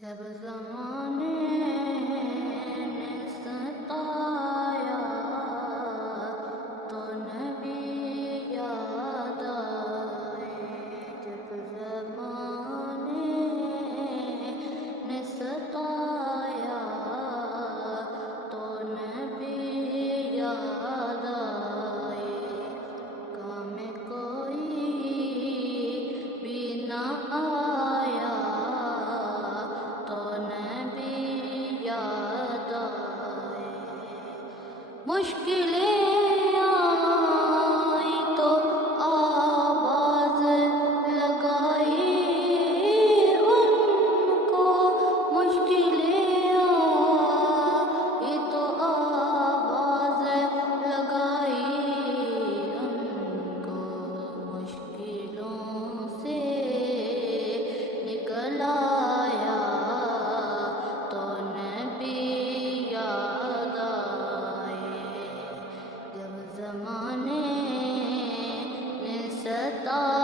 جب زمانے نے ستایا تو نبی یاد آئے۔ جب زمانے نے ستایا تو نبی یاد آئے۔ کام کوئی بھی نہ آیا تو نبی یاد آئے۔ مشکلیں آئی تو آواز لگائی ان کو، مشکلیں آئی تو آواز لگائی ان کو، مشکلوں سے نکل آیا تو نبی یاد آئے۔ جب زمانے نے ستایا